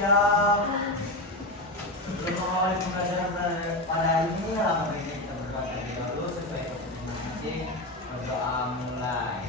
siap. Sebelum mengawali pembelajaran pada hari ini, lama baiknya kita berdoa terlebih dahulu sesuai topik masing-masing. Berdoa mulai.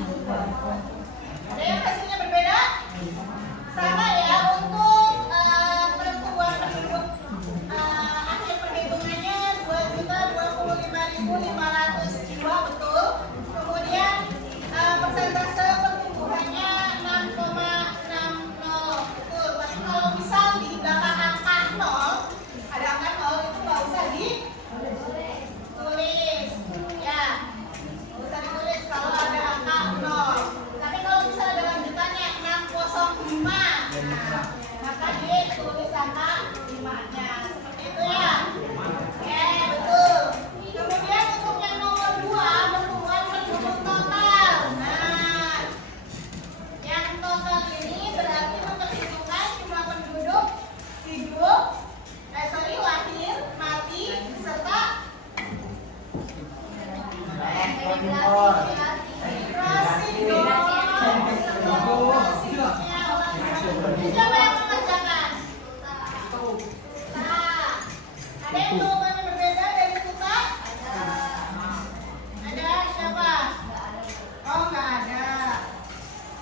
Ada yang hasilnya berbeda? Sama ya, untuk pertumbuhan penduduk akhir perhitungannya 2.025.500 jiwa, betul. Kemudian persentase pertumbuhannya 6,60, betul. Tapi kalau misal di belakang angka 0, ada angka 0 itu nggak usah ditulis, ya. Nggak usah ditulis kalau ada angka 0. Tapi kalau misal ada lanjutannya 605, nah, maka ditulis angka 5-nya. Seperti itu ya. Oke, betul. Kemudian untuk yang nomor 2, pertumbuhan penduduk total. Nah, yang total ini berarti memperhitungkan jumlah penduduk hidup, lahir, mati, serta migrasi dong. Siapa yang mengerjakan? Nah, ada yang jawabannya berbeda dari Tuta? Ada siapa? Oh, nggak ada.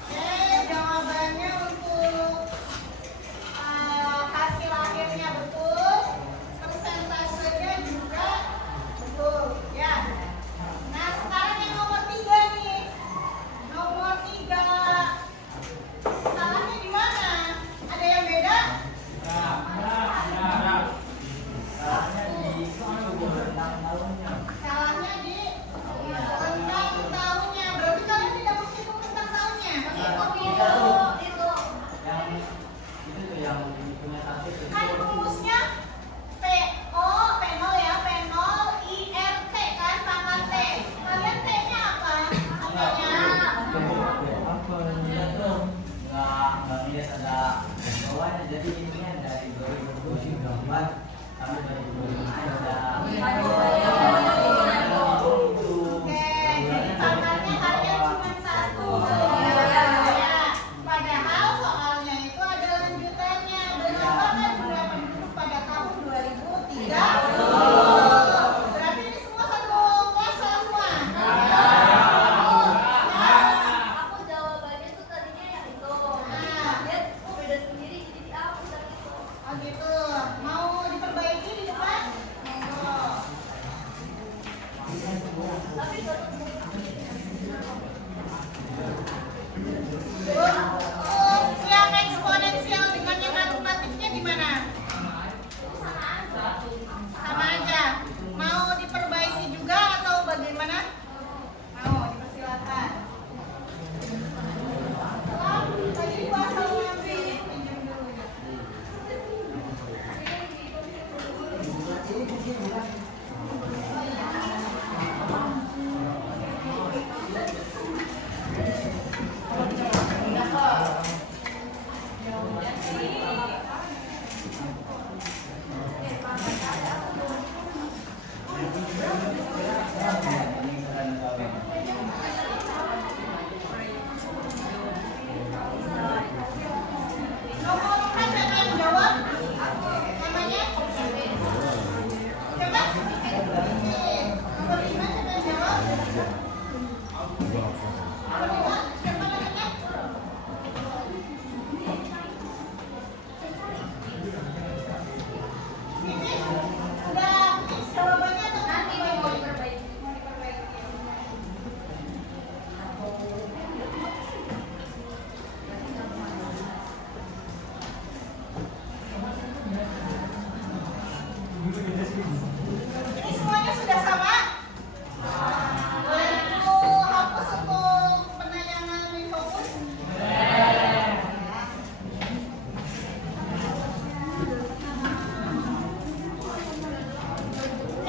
Oke, jawabannya untuk hasil akhirnya betul, persentasenya juga betul, ya. Nah, sekarang yang nomor 3 nih. Nomor 3. Salahnya di mana? Ada yang beda? Salahnya di rentang tahunnya. Berarti kalian tidak menghitung rentang tahunnya. Kan rumusnya PO, P0 ya, P0 IRT kan, pangkat T. Kalian T-nya apa? Angkanya? Nggak bias ada bawahnya, jadi ini dari 2024 sampai 2025 Oke, jadi pangkatnya kalian cuma 1. Ya. Padahal soalnya itu ada lanjutannya. Berapa jumlah penduduk pada tahun 2030? Berarti ini semua satu kuasa semua. Aku jawabannya tuh tadinya yang itu. Nah. Dia beda sendiri jadi aku tadi itu. Oh gitu. Mau diperbaiki di depan? Monggo. Tapi baru Untuk yang eksponensial dengan yang matematiknya gimana? Sama aja. Mau diperbaiki juga atau bagaimana? Mau, dipersilakan. Tadi kuasa ngambil, pinjam dulu ya. Nomor 4 siapa yang jawab? Namanya? Siapa? Nomor 5 siapa yang jawab? Nomor 5 siapa namanya? Ini udah fix jawabannya atau nanti mau diperbaiki. mau diperbaiki? Ini semuanya sudah sama? Boleh dulu hapus untuk penayangan Infokus?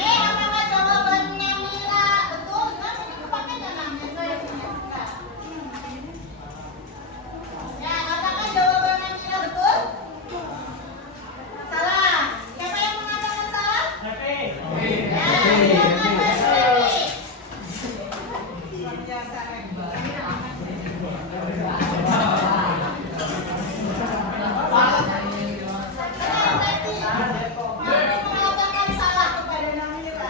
Apakah jawabannya Mila betul? Kenapa ini kepakai nggak namanya? Saya punya enggak. Ya, apakah jawabannya Mila betul? Salah. Siapa yang mengatakan salah? Ya, silakan Mas Dewi. Luar biasa, Rek. Tenang, Reki. Mami mengatakan salah kepada Namira.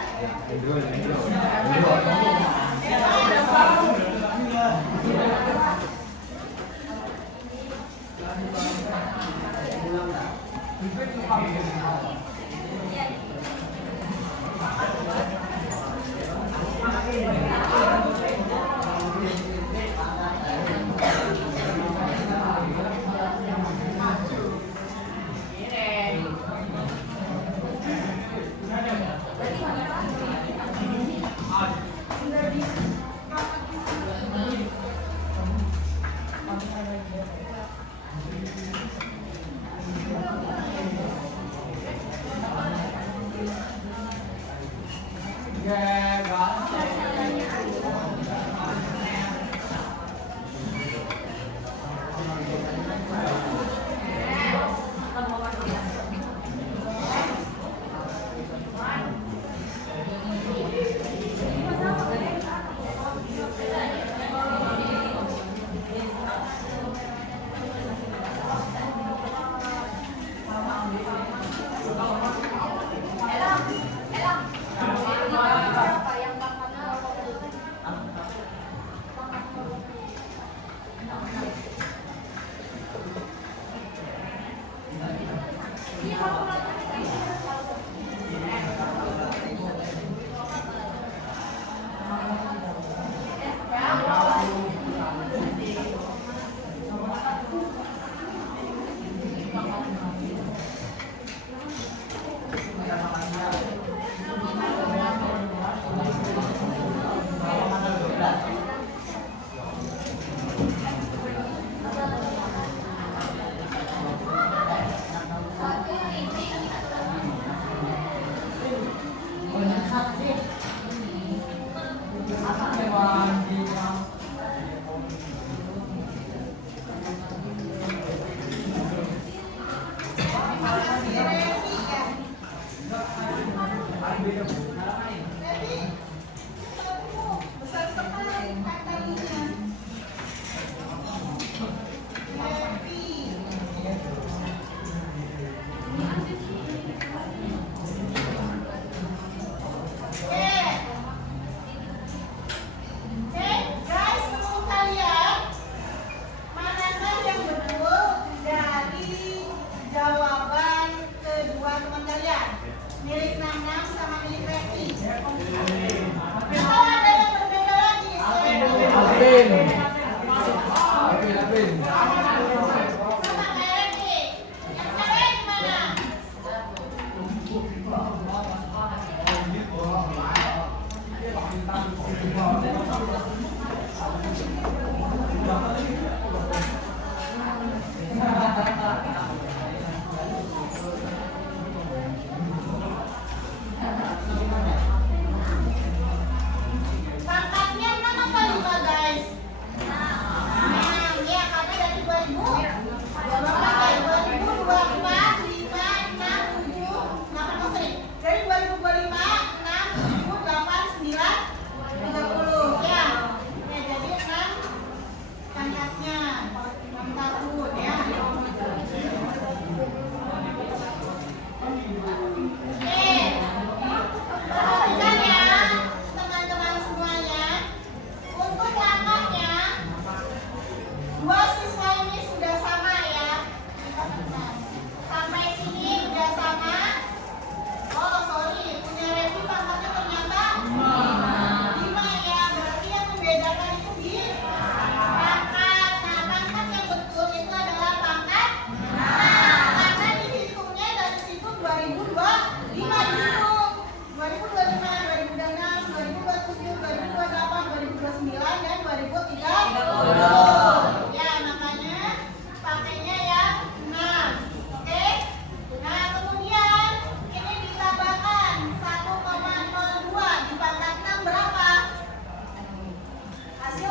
Hasil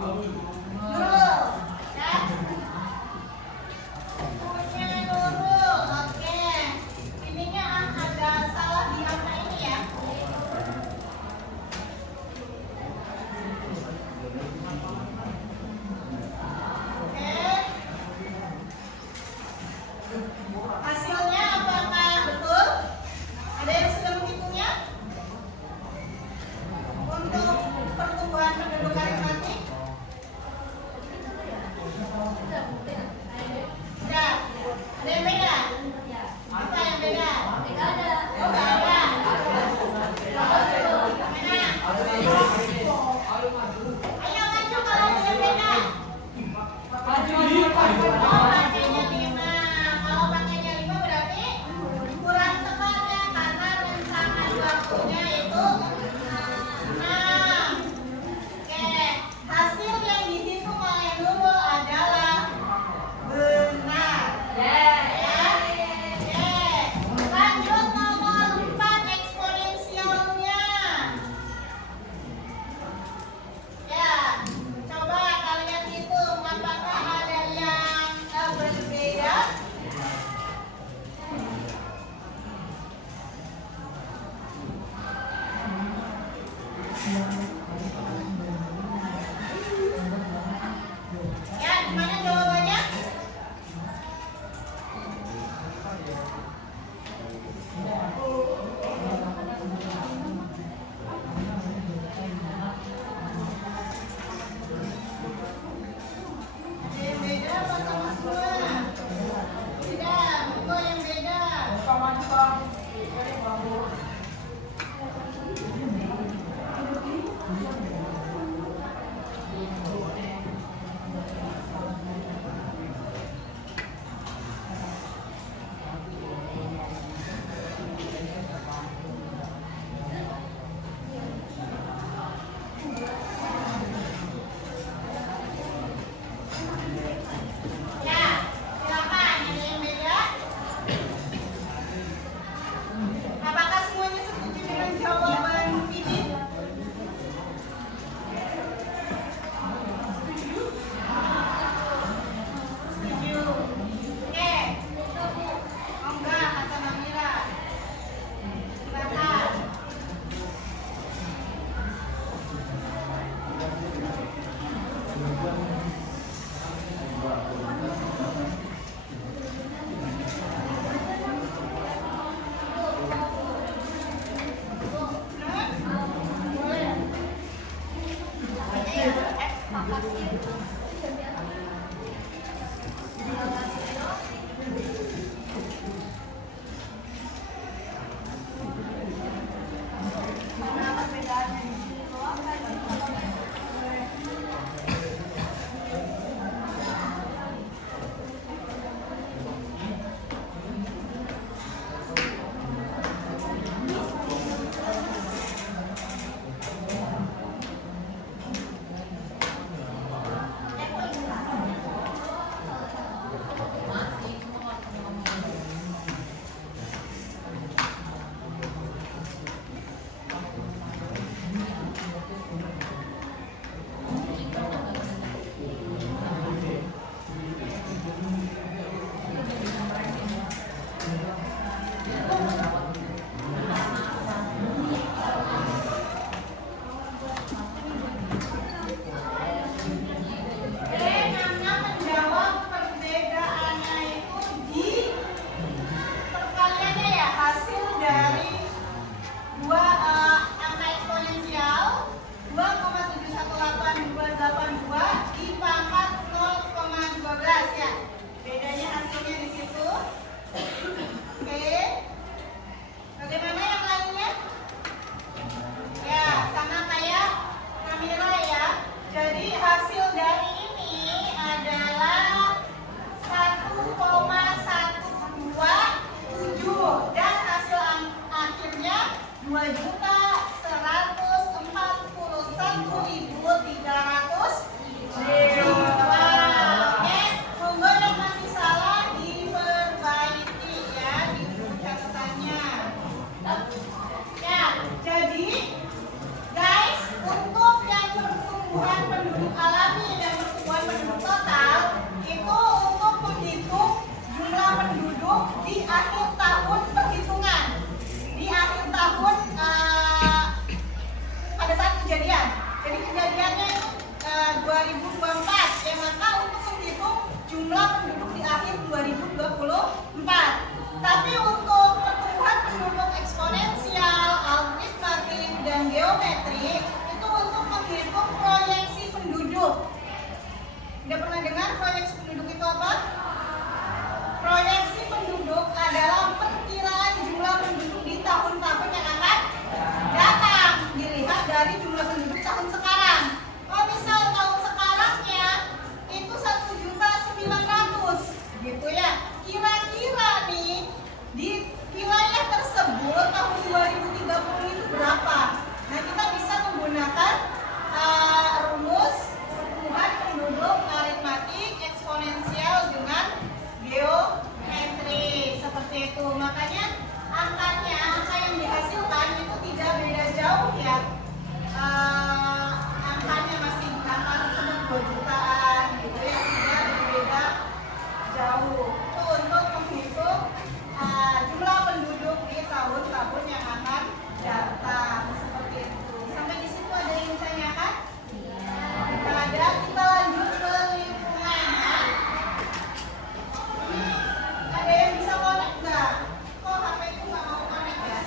Nurul, ya. Punya Nurul, oke. Ininya ada salah di angka ini ya. Oke. Hasilnya apakah betul? Ada yang sudah menghitungnya? Untuk pertumbuhan penduduk aritmatik? Enggak. Ada yang beda? Apa yang beda? Oh, enggak ada. Mana? Ayo maju kalau ada yang beda. Oh, pakainya 5. Kalau pakainya 5 berarti kurang tepatnya karena rencangan waktunya itu 6. Oke, hasil yang dihitung oleh Nurul adalah benar. Ya. Oke. Lanjut nomor 4 eksponensialnya. Ya, coba kalian hitung apakah ada yang berbeda. Ya, gimana jawabannya? Ada yang beda apa sama semua? Tidak, itu yang beda. Ya, silakan. Ada yang beda? Apakah semuanya setuju dengan jawaban Pidin? Setuju. Oke. Oh enggak, kata Namira. Silakan. Boleh. Nana menjawab perbedaannya itu di perkaliannya ya, hasil dari dua angka eksponensial 2,7188282 dipangkat 0,12 ya. Bedanya hasilnya di situ. Oke. Bagaimana yang lainnya? Ya, sama kayak Kamila ya. Jadi hasil dari ini adalah 1,127 dan hasil akhirnya 2.141.300 jiwa. Oke, monggo yang masih salah diperbaiki ya di buku catatannya. Ya, jadi guys, untuk yang pertumbuhan pertumbuhan penduduk alami dan pertumbuhan penduduk total itu untuk menghitung jumlah penduduk di akhir tahun perhitungan, di akhir tahun pada saat kejadian. Jadi kejadiannya itu 2024, ya maka untuk menghitung jumlah penduduk di akhir 2024. Tapi untuk pertumbuhan penduduk eksponensial, aritmatik, dan geometrik itu untuk menghitung proyeksi penduduk. Udah pernah dengar proyeksi penduduk itu apa? Proyeksi penduduk adalah perkiraan jumlah penduduk di tahun-tahun yang akan datang, dilihat dari jumlah penduduk tahun sekarang. Kalau misal tahun sekarangnya itu 1.900.000 gitu ya. Kira-kira nih di wilayah tersebut tahun 2030 itu berapa? Nah, kita bisa menggunakan rumus pertumbuhan penduduk aritmatik eksponensial dengan geometri seperti itu. Makanya angka yang dihasilkan itu tidak beda jauh ya. Angkanya masih angka tersebut 2 jutaan gitu ya, tidak berbeda jauh. Itu untuk menghitung jumlah penduduk di tahun-tahun yang akan datang seperti itu. Sampai di situ ada yang ditanyakan? Tidak ada. Kita lanjut ke lingkungan. Ada yang bisa connect nggak? Kok HP itu nggak mau connect ya?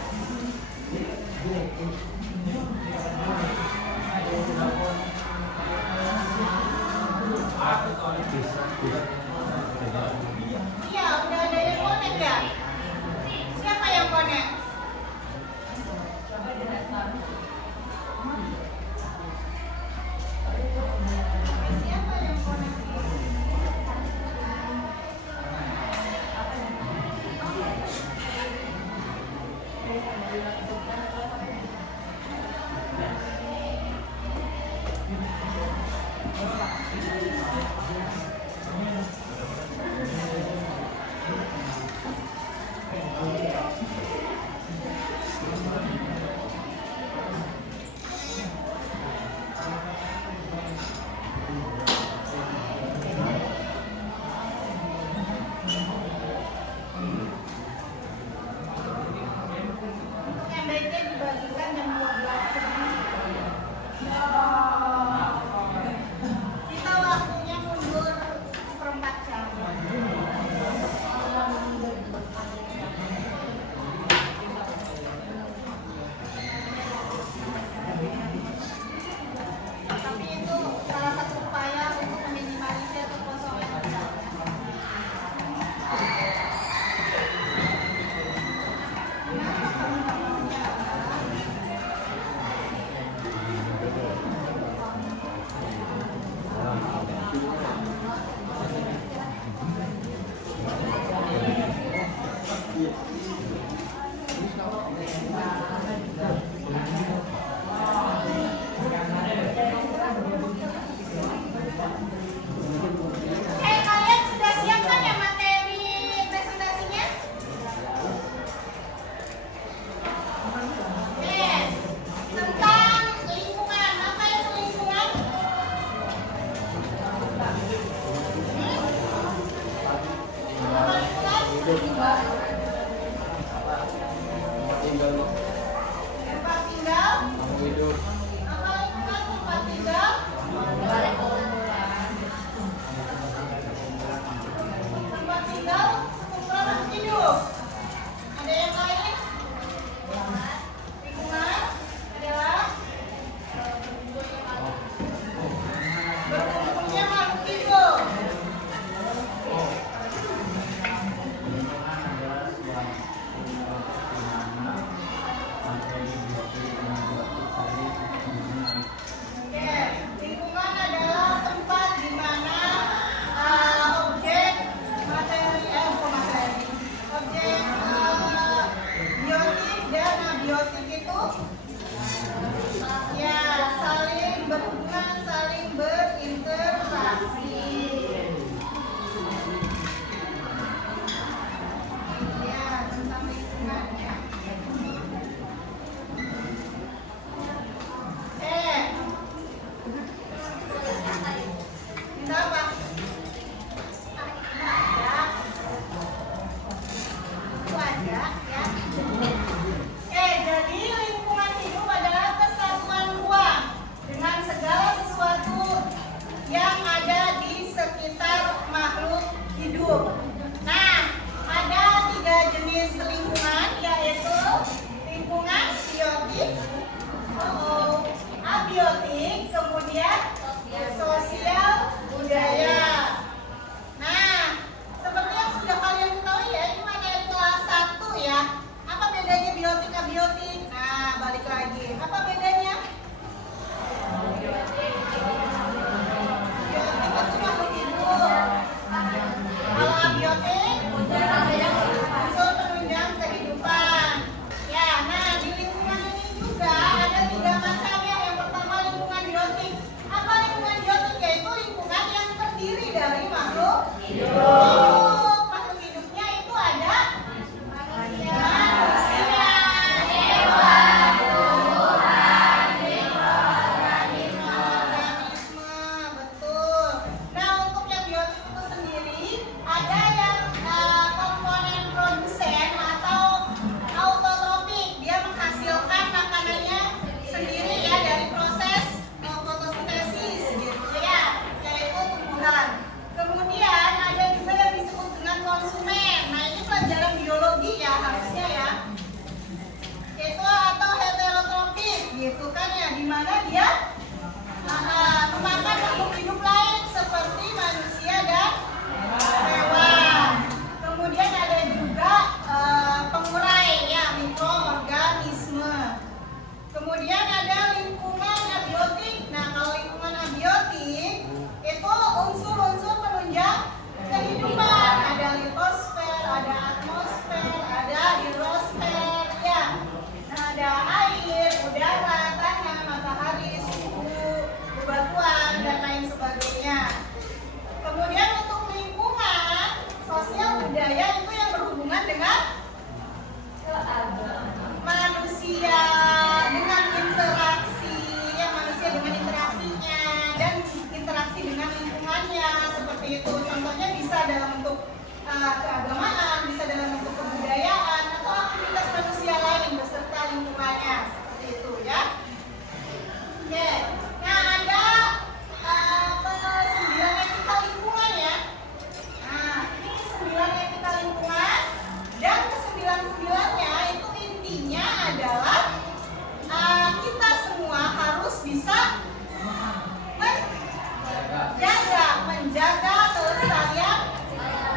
Hidup. Makhluk hidupnya itu ada manusia, hewan, tumbuhan, mikroorganisme. Betul. Nah, untuk yang biotik itu sendiri ada yang komponen produsen atau autotrofik. Dia menghasilkan makanannya sendiri ya dari proses fotosintesis gitu ya, yaitu tumbuhan. Kemudian ada juga yang disebut dengan konsumen. Nah, ini pelajaran biologi ya harusnya ya. Itu atau heterotrofik gitu kan ya, dimana dia memakan makhluk hidup lain seperti manusia dan hewan. Kemudian ada juga pengurai ya, mikroorganisme. Kemudian ada lingkungan abiotik. Nah, kalau lingkungan abiotik itu unsur-unsur penunjang kehidupan. Ada litosfer, ada atmosfer, ada hidrosfer ya. Nah, ada air, udara, tanah, matahari, suhu, bebatuan dan lain sebagainya. Kemudian untuk lingkungan sosial budaya itu yang berhubungan dengan manusia dengan interaksi ya, manusia dengan interaksinya dan interaksi dengan lingkungannya seperti itu. Contohnya bisa dalam bentuk keagamaan, bisa dalam bentuk kebudayaan atau aktivitas manusia lain beserta lingkungannya seperti itu ya. Oke, nah ada 9 etika lingkungan ya. Nah, ini 9 etika lingkungan dan ke-9-9-nya itu intinya adalah kita semua harus bisa menjaga kelestarian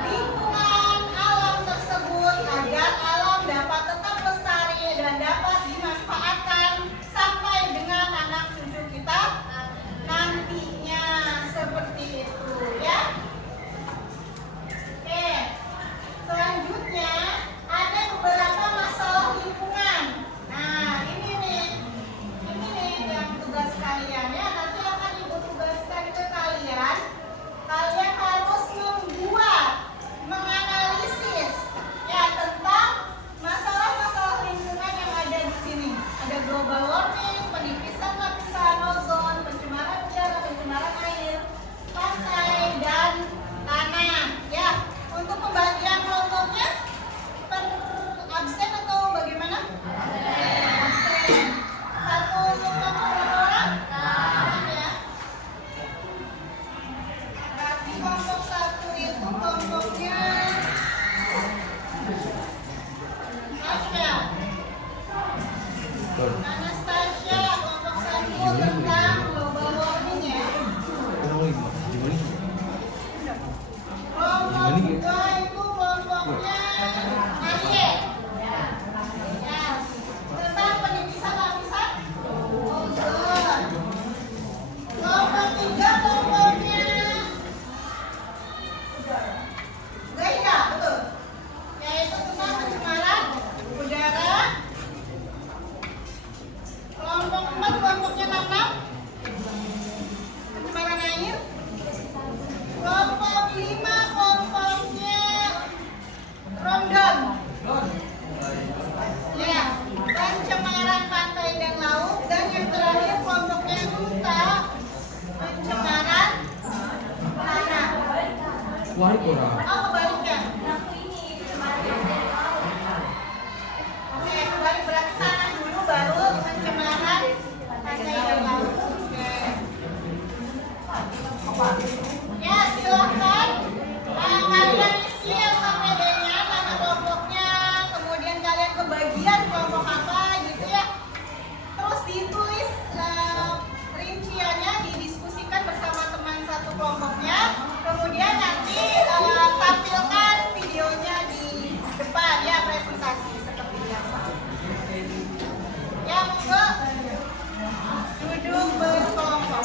lingkungan alam tersebut agar alam dapat tetap lestari dan dapat dimanfaatkan sampai dengan anak cucu kita nantinya seperti itu ya. Oke, selanjutnya ada beberapa masalah lingkungan. Nah, ini nih yang tugas kalian ya. Nanti akan ibu tugaskan ke kalian. Kalian harus membuat, menganalisis ya tentang masalah-masalah lingkungan yang ada di sini. Ada global warming, penipisan lapisan ozon, pencemaran udara, pencemaran air, pantai dan tanah. Ya, untuk pembagian kelompoknya per absen atau bagaimana? Absen. Satu untuk kelompok berapa orang? 6 ya. Berarti kelompok 1 itu kelompoknya Tasya. Anastasia, kelompok 1 tentang global warming ya. Kelompok 2 itu kelompoknya Marie. Ya. Tentang penipisan lapisan ozon. Kelompok 3 kelompoknya Zaida, betul. Yaitu tentang pencemaran udara. Kelompok 4 kelompoknya Nanam, pencemaran air. Kelompok 5 kelompoknya Rondon. Ya, pencemaran pantai dan laut. Dan yang terakhir kelompoknya Duta, pencemaran tanah. Oh, kebalik ya? Oke, kebalik berarti tanah dulu baru pencemaran pantai dan laut. Oke. Ya, silakan kalian isi LKPD-nya, nama kelompoknya, kemudian kalian kebagian kelompok apa gitu ya. Terus ditulis rinciannya, didiskusikan bersama teman satu kelompoknya. Kemudian nanti tampilkan videonya di depan ya, presentasi seperti biasa. Yang ke duduk berkelompok.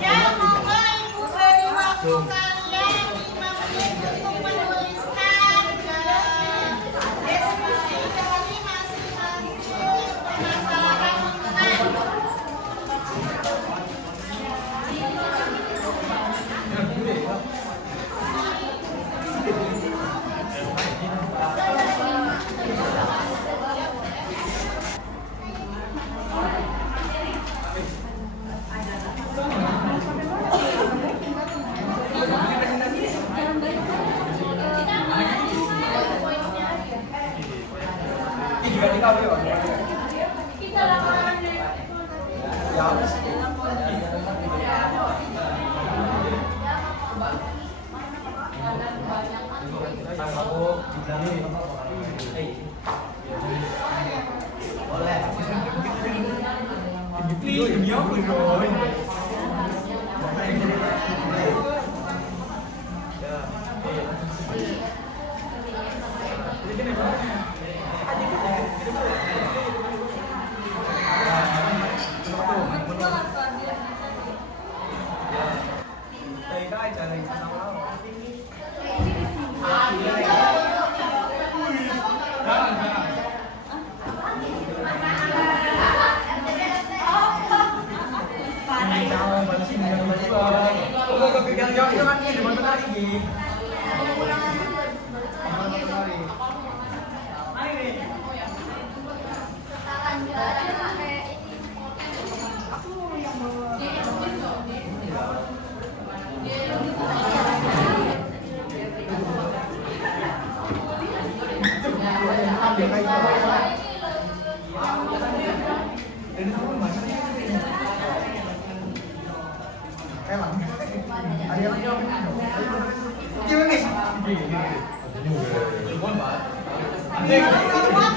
Ya, monggo ibu beri waktu kalian 5 menit untuk menuliskan deskripsi dari masing-masing permasalahan lingkungan. Kita lakukan Boleh. Buat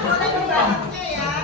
boleh dibantu ya.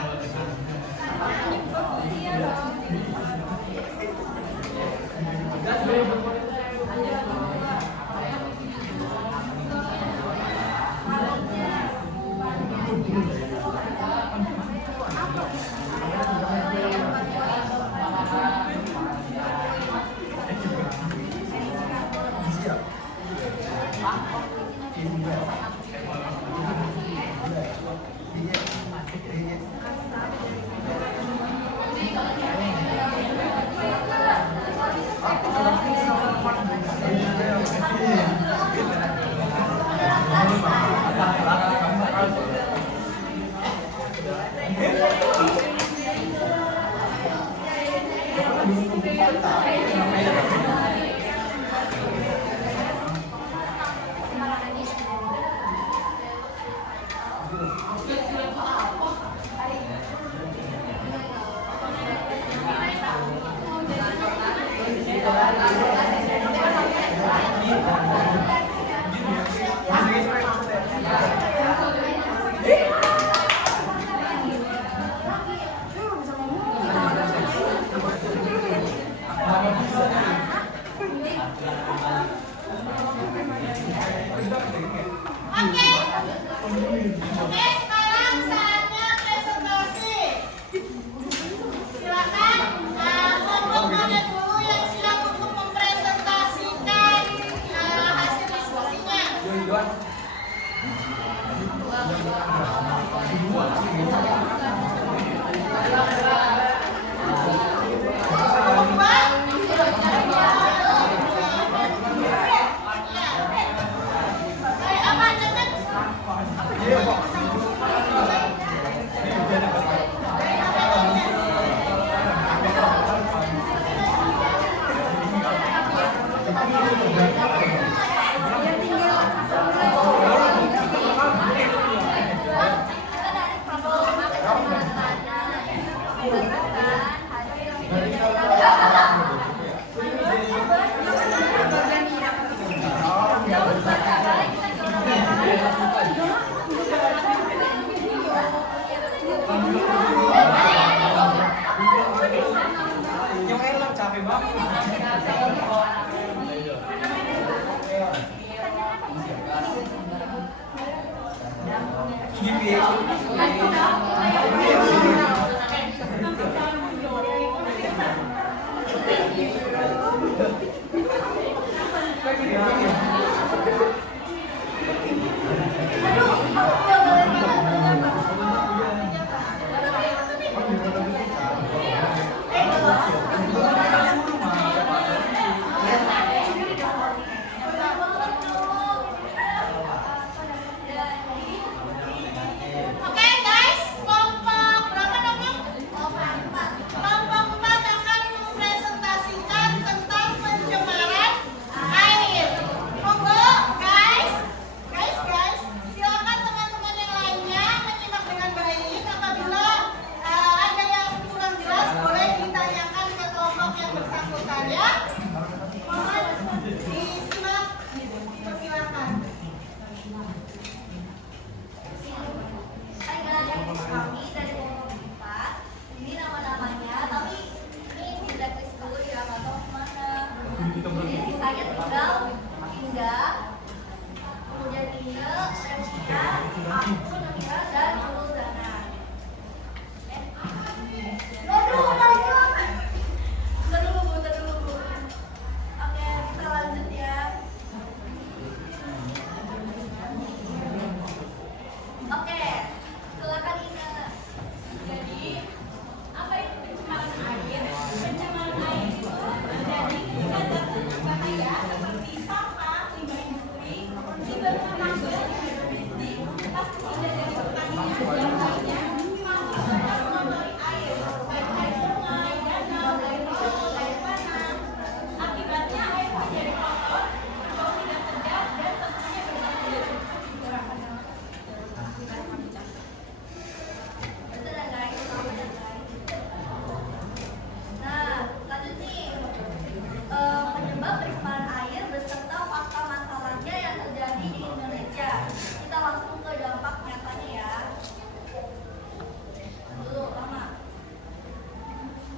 Bisa.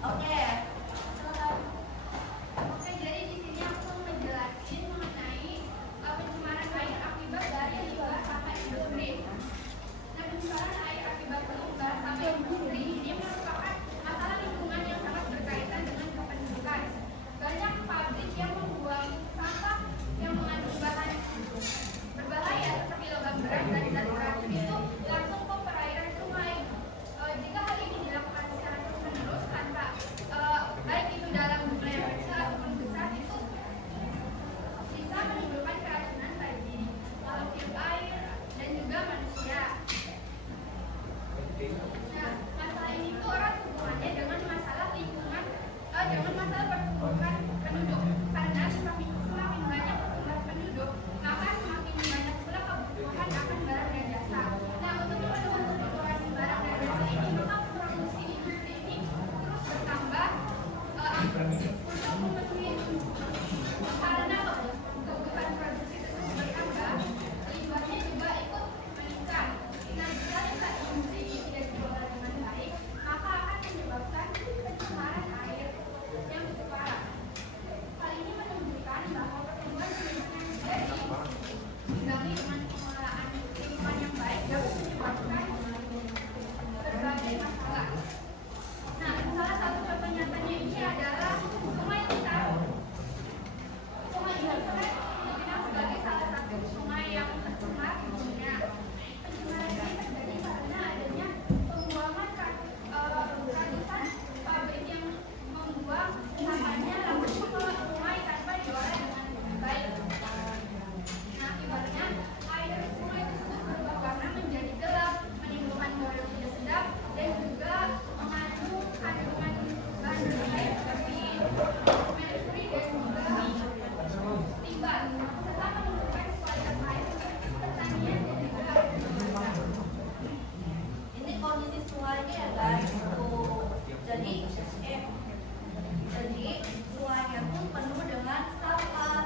Oke, silakan. Oke, jadi di sini aku mau menjelaskan mengenai pencemaran air akibat dari limbah sampah industri. Nah, pencemaran air akibat limbah sampah industri ini merupakan masalah lingkungan yang sangat berkaitan dengan kependudukan. Banyak pabrik yang membuang sampah yang mengandung bahan berbahaya seperti logam berat dan zat beracun itu langsung ke perairan sungai. Jika hal ini dilakukan secara terus-menerus tanpa baik itu dalam jumlah yang kecil ataupun besar, itu bisa menimbulkan keracunan bagi hidup air dan juga manusia. Nah, masalah ini tuh erat hubungannya dengan masalah lingkungan, dengan masalah pertumbuhan penduduk. Karena semakin banyak pertumbuhan penduduk, maka semakin banyak pula kebutuhan akan barang dan jasa. Nah, untuk memenuhi kebutuhan barang dan jasa ini, maka produksi industri ini terus bertambah untuk memenuhi karena kebutuhan produksi tersebut bertambah, limbahnya juga ikut meningkat. Nah, jika limbah industri ini tidak dikelola dengan baik, maka akan menyebabkan pencemaran air yang cukup parah. Hal ini menunjukkan bahwa pertumbuhan penduduk yang terjadi dibarengi dengan pengelolaan lingkungan yang baik dapat menyebabkan berbagai masalah. Nah, salah satu contoh nyatanya ini adalah Sungai Citarum. Sungai ini dikenal sebagai salah satu sungai yang tercemar di dunia. Pencemaran ini terjadi karena adanya pembuangan ratusan pabrik yang membuang sampahnya langsung ke sungai tanpa diolah dengan baik. Nah, akibatnya air sungai tersebut berubah warna menjadi gelap, menimbulkan bau yang tidak sedap, dan juga mengandung kandungan bahan berbahaya seperti merkuri dan juga timbal, serta menurunkan kualitas air untuk pertanian dan juga agrikultura. Ini kondisi sungainya ya guys. Tuh. Jadi sungainya tuh penuh dengan sampah.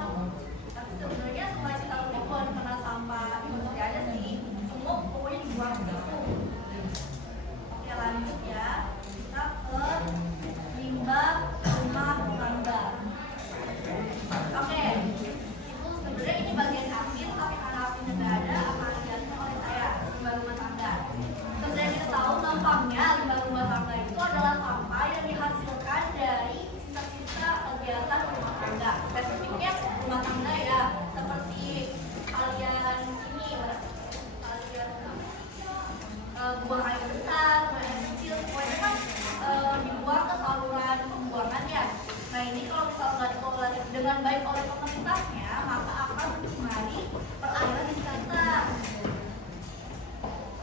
Tapi sebenarnya sungai Citarum ini bukan karena sampah industri aja sih. Semua pokoknya dibuang ke situ. Oke, lanjut ya. Kita ke limbah rumah tangga. Oke, itu sebenarnya ini bagian akhir, tapi karena apinya nggak ada, akan dijelaskan oleh saya, limbah rumah tangga. Sebenarnya kita tahu gampangnya limbah rumah tangga itu adalah sampah yang dihasilkan dari sisa-sisa kegiatan rumah tangga. Spesifiknya rumah tangga ya, seperti kalian ini, kalian buang air besar, buang air kecil, pokoknya kan dibuang ke saluran pembuangan ya. Nah, ini kalau misalnya nggak dikelola dengan baik oleh pemerintahnya, maka akan mencemari perairan di sekitar.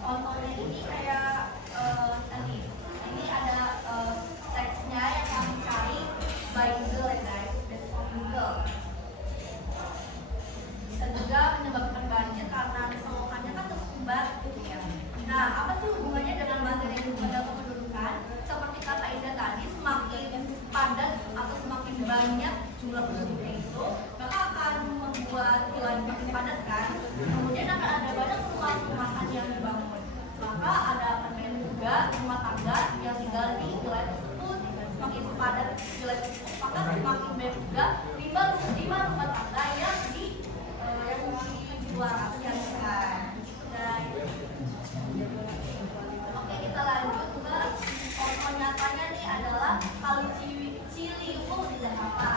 Contohnya ini kayak tadi, ini ada teksnya yang kami cari by Google ya guys, based on Google. Dan juga menyebabkan banjir karena selokannya kan tersumbat gitu ya. Nah, apa sih hubungannya dengan materi lingkungan dan kependudukan? Seperti kata Indah tadi, semakin padat atau semakin banyak jumlah penduduknya itu, maka akan membuat wilayah semakin padat kan. Kemudian akan ada banyak rumah-rumahan yang dibangun. Maka ada akan juga rumah tangga yang tinggal di wilayah tersebut. Semakin padat wilayah tersebut, maka semakin banyak juga limbah rumah tangga yang dikeluarkan. Oke, kita lanjut ke contoh nyatanya nih adalah Kali Ciliwung di Jakarta.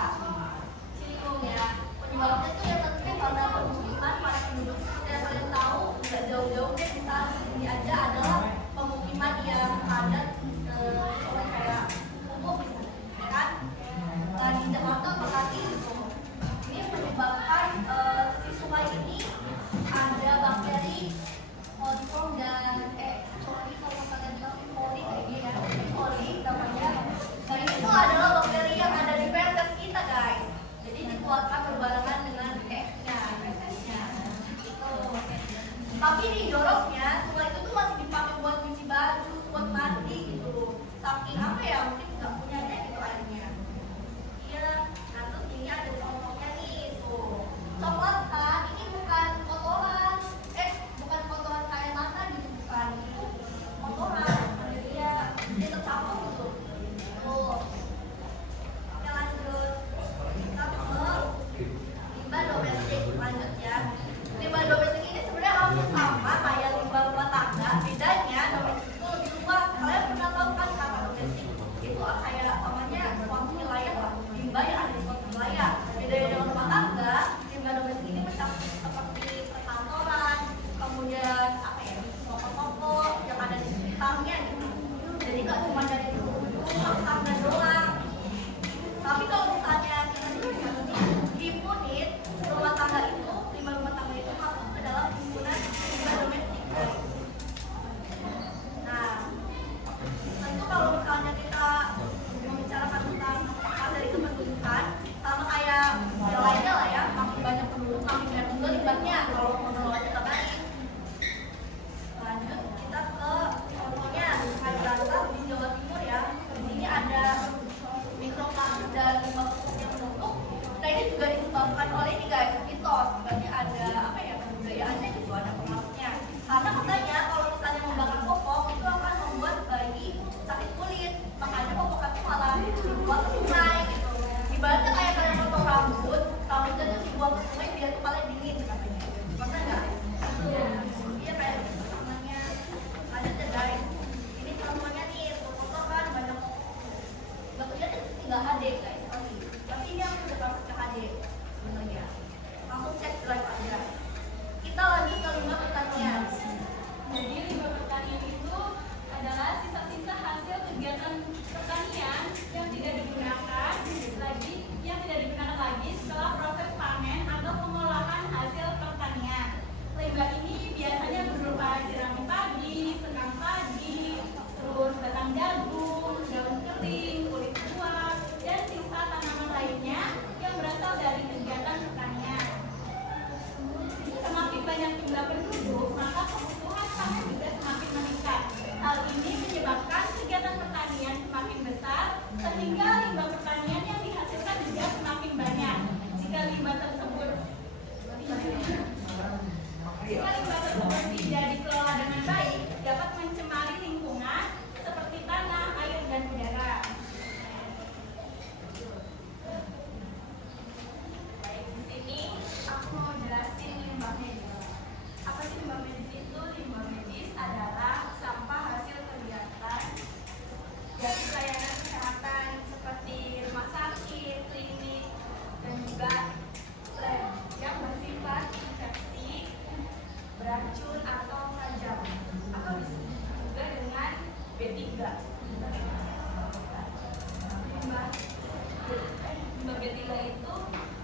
B3 itu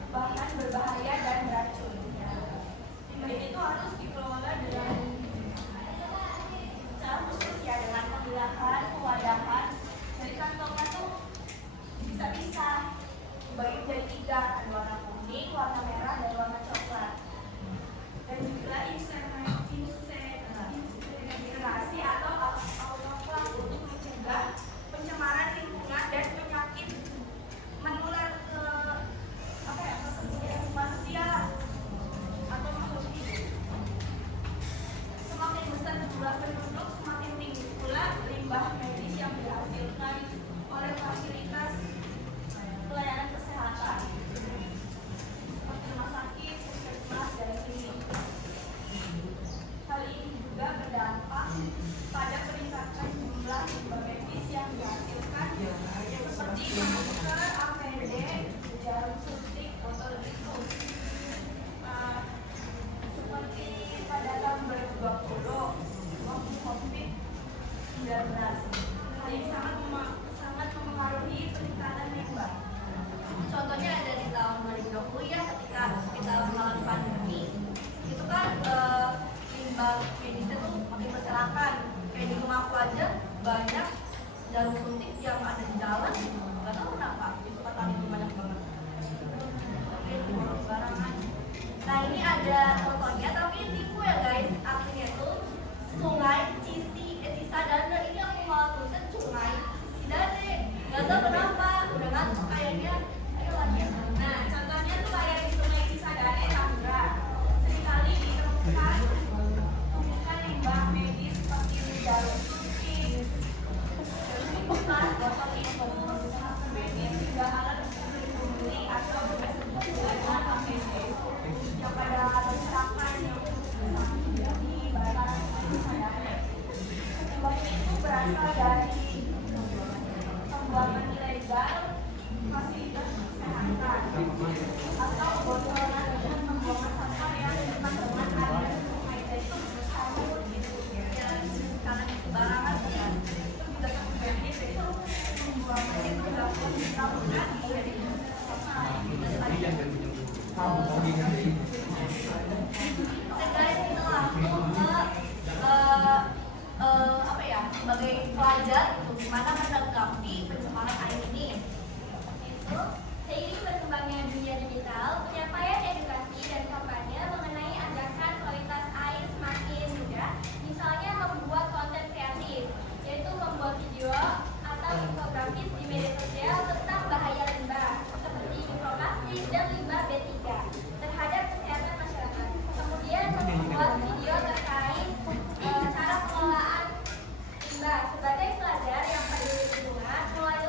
bahan berbahaya dan beracun. Limbah itu harus dikelola dengan cara khusus ya, dengan pemilahan, pewadahan. Dari kantongnya tuh bisa dibagi menjadi 3, ada warna kuning, warna merah, dan warna coklat. Dan juga inseminasi atau autoklaf untuk mencegah pencemaran lingkungan dan penyakit menular ke manusia atau makhluk hidup. Semakin besar jumlah penduduk, semakin tinggi pula limbah medis yang dihasilkan oleh fasilitas pelayanan kesehatan seperti rumah sakit, puskesmas, dan klinik. Hal ini juga berdampak pada peningkatan jumlah limbah medis yang dihasilkan seperti masker, APD, jarum suntik, botol infus. Seperti pada tahun 2020 waktu COVID-19, hal ini sangat mempengaruhi peningkatan limbah. Contohnya ada di tahun 2020 ya, ketika kita mengalami pandemi, itu kan limbah medis itu makin berserakan. Kayak di rumahku aja banyak jarum suntik yang ada di jalan, nggak tahu kenapa di Sukatan itu banyak banget. Nah ini ada contohnya, tapi tipu ya guys, aslinya tuh Sungai Cisadane. Ini aku malah tulisan Sungai Cisadane, nggak tahu kenapa, udah ngantuk kayaknya. Ayo lagi. Nah contohnya tuh kayak di Sungai Cisadane, Tangerang, seringkali ditemukan limbah medis seperti jarum suntik, botol infus, medis hingga alat pelindung atau bekas dengan APD yang pada berserakan di batas Cisadane. Limbah itu berasal dari pembuangan ilegal fasilitas kesehatan atau bocoran dan pembuangan sampah yang dekat dengan aliran sungai. Jadi itu harus gitu ya, karena sembarangan kan. Itu juga satu medis, itu pembuangannya itu nggak perlu dilakukan di guys, kita langsung ke apa ya, sebagai pelajar itu gimana menanggapi pencemaran air ini. Itu, seiring berkembangnya dunia digital, penyampaian edukasi dan kampanye mengenai ajakan kualitas air semakin mudah. Misalnya membuat konten kreatif, yaitu membuat video atau infografis di media sosial tentang bahaya limbah seperti mikroplastik dan limbah B3 terhadap kesehatan masyarakat. Kemudian membuat video terkait cara pengelolaan limbah. Sebagai pelajar yang peduli lingkungan, mulai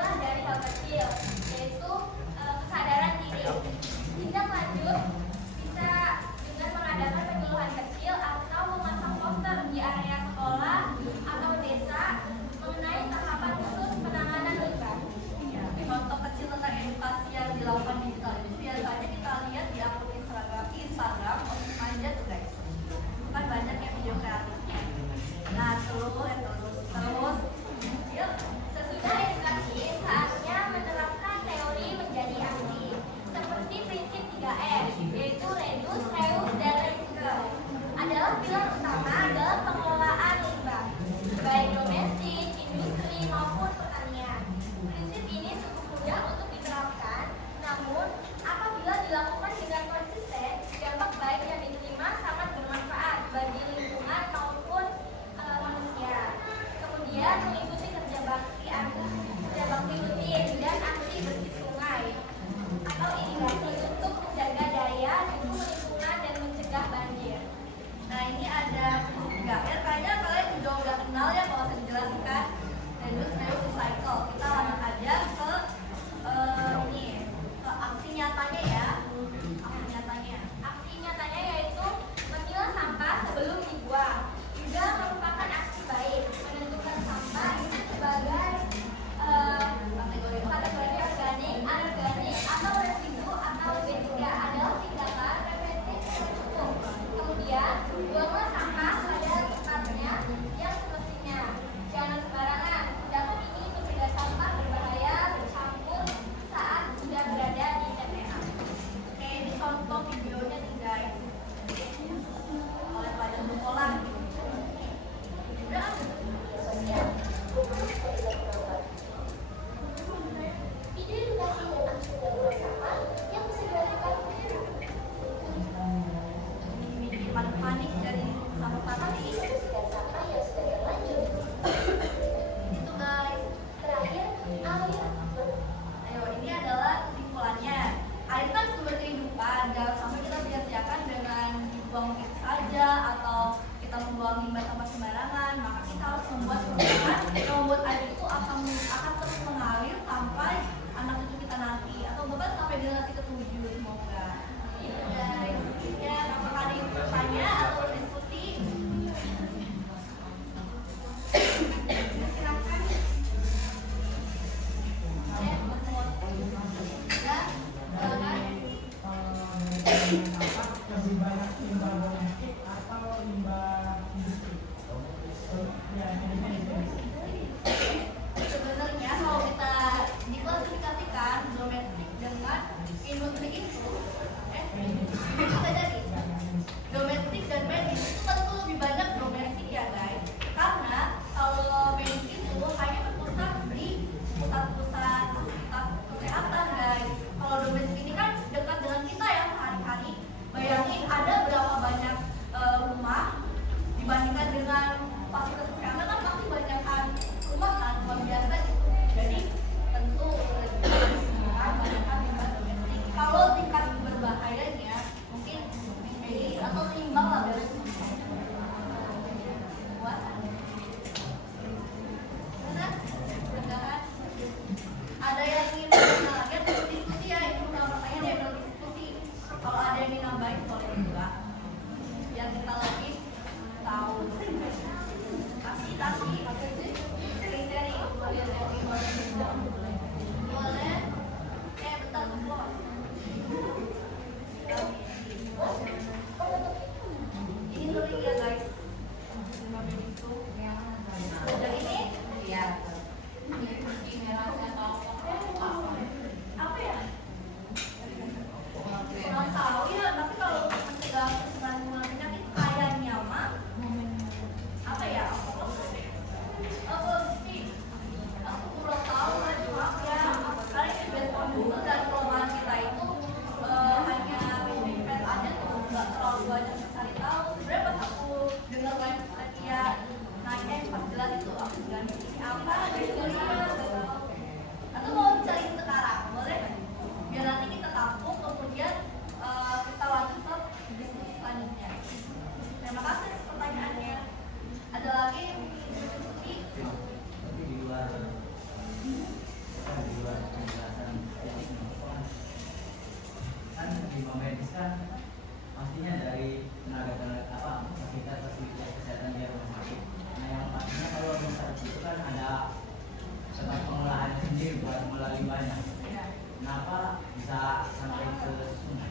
limbahnya. Ya. Kenapa bisa sampai ke sungai?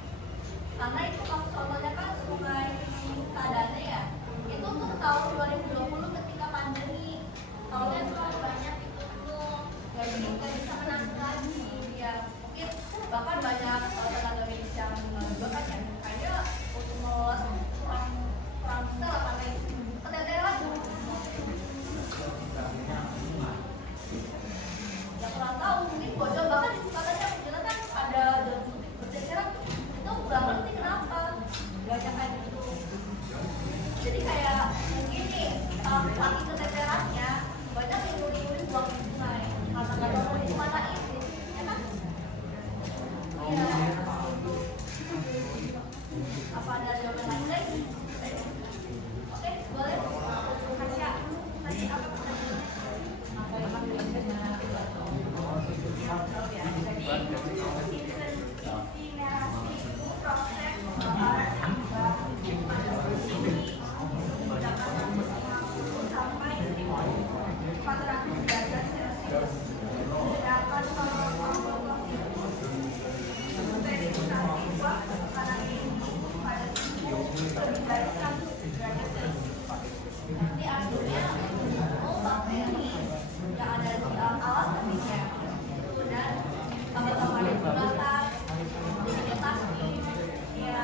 Karena itu contohnya kan sungai Sadane ya. Itu tuh tahun 2020 ketika pandemi. Kalau yang terlalu banyak itu tuh nggak bisa menang lagi ya. Mungkin bahkan banyak tenaga medis yang bahkan ya kayak untuk melolos kurang bisa lah sampai keteteran. Ya kurang tahu mungkin bocor bahkan di katanya jalan kan ada jalan putih berceceran itu kurang ngerti kenapa banyak kayak gitu. Jadi kayak mungkin nih saking keteterannya banyak yang nyuri buang di sungai karena nggak tahu di mana ini ya kan? Iya. Apa ada jawaban lain lagi? Oke, boleh. Kasya, tadi apa pertanyaannya? Nanti akhirnya bakteri yang ada di alas kemihnya itu dan sama-sama ada dibakar vegetasi ya.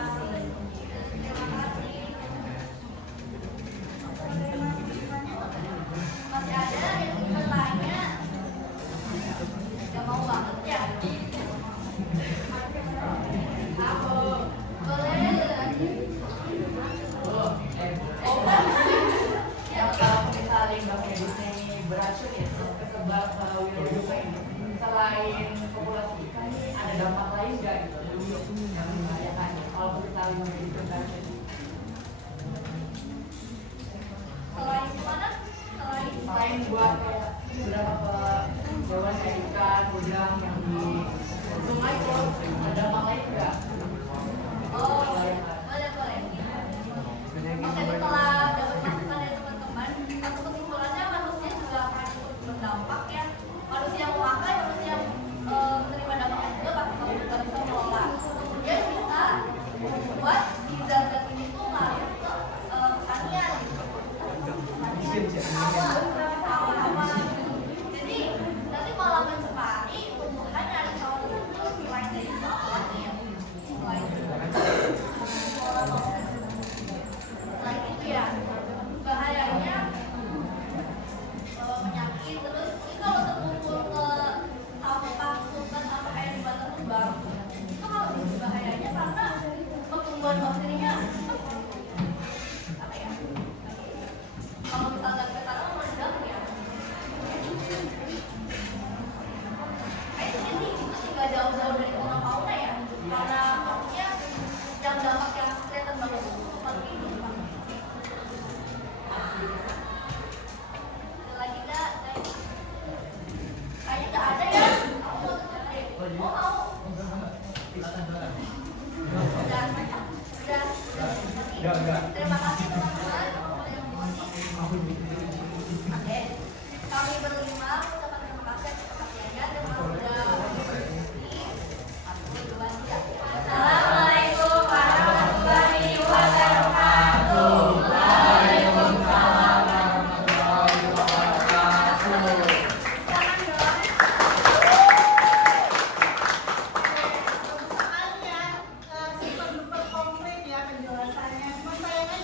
Terima kasih. Masih ada yang bertanya? Gak mau banget ya? Aku boleh. Ya kalau misalnya limbah medisnya ini beracun ya kesebar ke wilayah ini, selain populasi ikan ada dampak lain nggak gitu yang membahayakan kalau misalnya limbah medis beracun? Selain mana? Selain buat kayak beberapa hewan kayak ikan, udang yang di sungai itu ada dampak lain nggak? Oh, boleh. Oke, setelah dapat masukan dari teman-teman, satu kesimpulannya manusia juga akan ikut berdampak ya. Manusia yang memakai, manusia yang menerima dampaknya juga pasti kalau kita bisa mengelola. Kemudian bisa membuat di zat-zat ini tuh ngalir ke pertanian. Sawah. Jadi nanti malah mencemari tumbuhan yang ada di sawah tersebut selain dari sawahnya ya. Selain itu ya bahayanya penyakit terus ini kalau terkumpul ke sampah tumpah apa kayak di Batam Lubang itu kalau bahayanya karena pertumbuhan bakterinya apa ya kalau misalnya ke tanah meledak ya kayaknya sih itu sih nggak jauh-jauh dari fauna fauna ya karena maksudnya yang dampak yang kelihatan banget itu makhluk hidup Pak. Ada lagi nggak? Kayaknya nggak ada ya. Aku mau tutup deh. Oh mau? Udah. Terima kasih teman-teman. Oke. Kami berlima mengucapkan terima kasih atas perhatiannya dan sudah berdiskusi. Aku duluan ya. Assalamualaikum warahmatullahi wabarakatuh. Waalaikumsalam warahmatullahi wabarakatuh. Silakan dong. Soalnya super duper komplit ya penjelasannya. Cuma sayangnya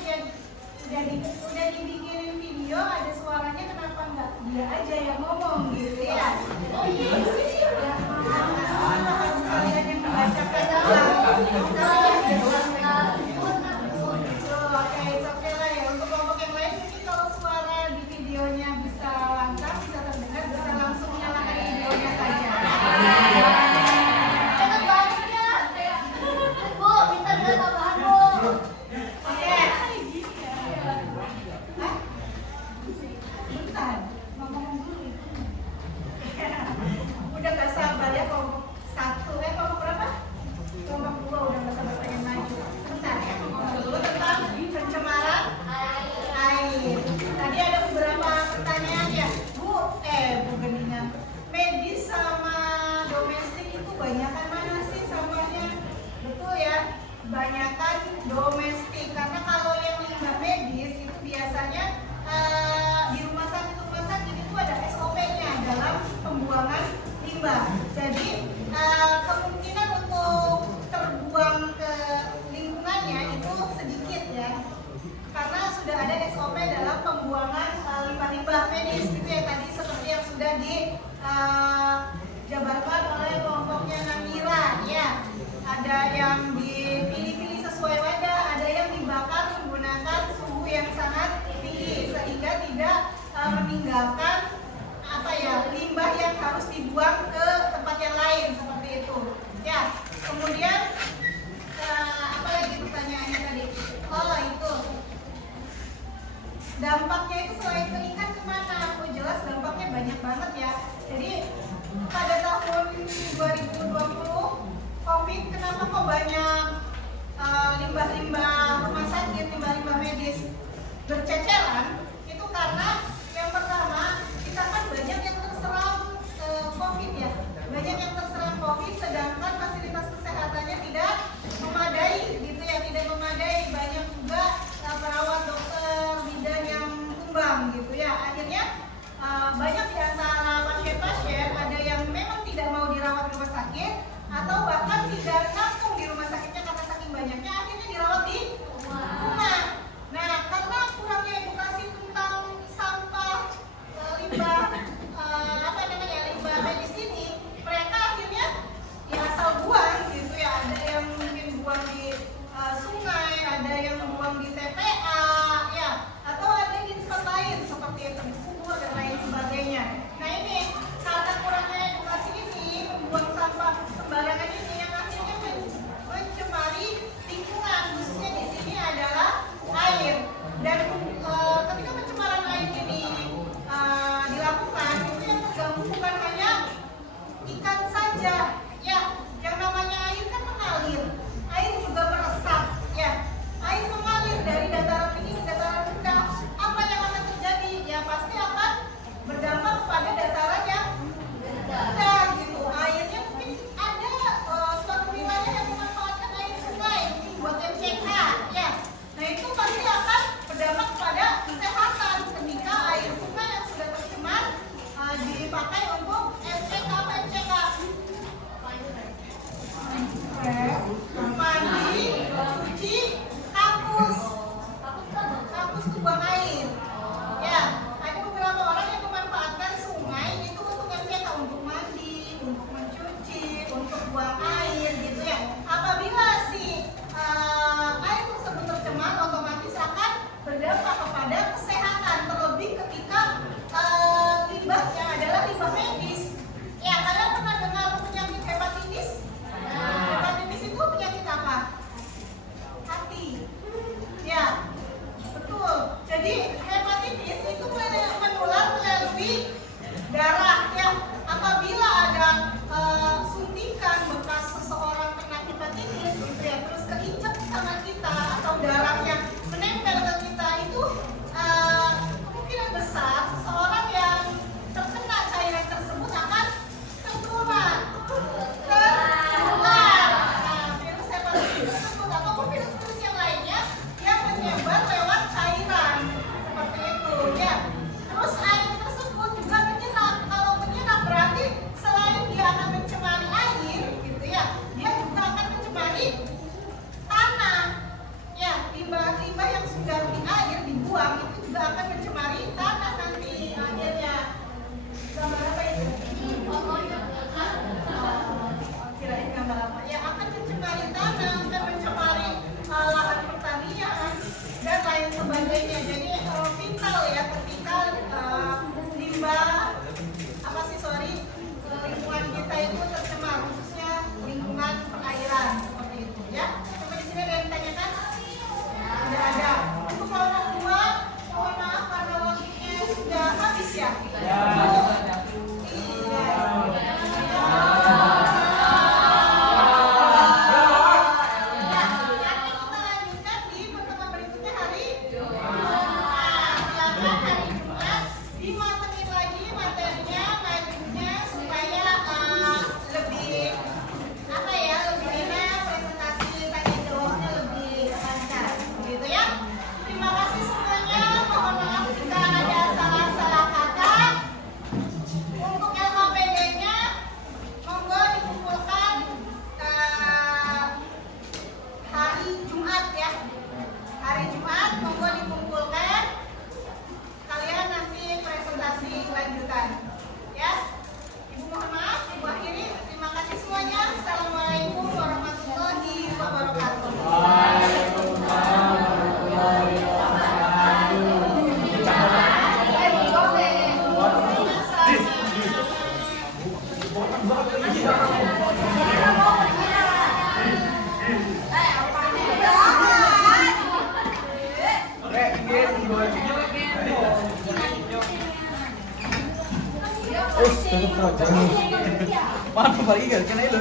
Jadi kemungkinan untuk terbuang ke lingkungannya itu sedikit ya, karena sudah ada SOP dalam pembuangan limbah-limbah medis gitu ya, tadi seperti yang sudah dijabarkan oleh kelompoknya Namira ya. Ada yang dipilih-pilih sesuai wadah, ada yang dibakar menggunakan suhu yang sangat tinggi sehingga tidak meninggalkan limbah yang harus dibuang ke tempat yang lain seperti itu ya. Kemudian apa lagi pertanyaannya tadi? Oh itu dampaknya itu selain ke ikan kemana? Oh jelas dampaknya banyak banget ya. Jadi pada tahun 2020 COVID, kenapa kok banyak limbah-limbah rumah sakit, limbah-limbah medis berceceran? Itu karena yang pertama kita kan banyak yang terserang COVID ya, banyak yang terserang COVID, sedangkan fasilitas kesehatannya tidak memadai gitu ya, tidak memadai. Banyak juga perawat, dokter, bidan yang tumbang gitu ya. Akhirnya banyak di antara pasien-pasien ada yang memang tidak mau dirawat di rumah sakit atau bahkan tidak nampung di rumah sakitnya karena saking banyaknya, akhirnya dirawat di rumah. Nah, karena kurangnya edukasi tentang sampah limbah limbah medis ini, mereka akhirnya ya asal buang gitu ya. Ada yang mungkin buang di sungai, ada yang buang di TPA ya, atau ada di tempat lain seperti itu, di kubur dan lain sebagainya. Nah ini karena kurangnya edukasi ini, membuang sampah sembarangan ini yang akhirnya mencemari lingkungan, khususnya di sini adalah air. Dan ketika pencemaran air ini dilakukan, itu yang terganggu bukan hanya ikan saja ya. Yang namanya air kan mengalir, air juga meresap ya. Air mengalir dari dataran tinggi ke dataran rendah. Apa yang akan terjadi? Ya pasti akan berdampak pada dataran yang rendah gitu. Airnya mungkin ada suatu wilayah yang memanfaatkan air sungai mungkin buat MCK ya. Nah itu pasti akan berdampak pada kesehatan ketika air sungai yang sudah tercemar dipakai untuk MCK. Apa MCK? Mandi, cuci, kampus tuh buang air ya. Ada beberapa orang yang memanfaatkan sungai itu untuk MCK, untuk mandi, untuk mencuci, untuk buang air gitu ya. Apabila si air tersebut tercemar, otomatis akan berdampak kepada kesehatan, terlebih ketika limbahnya adalah limbah medis ya. Kalian pernah dengar penyakit hepatitis? Hepatitis itu penyakit apa? Hati ya, betul. Jadi hepatitis itu menular melalui darah ya. Apabila ada suntikan bekas Masih. Mana balik kan? Kena itu.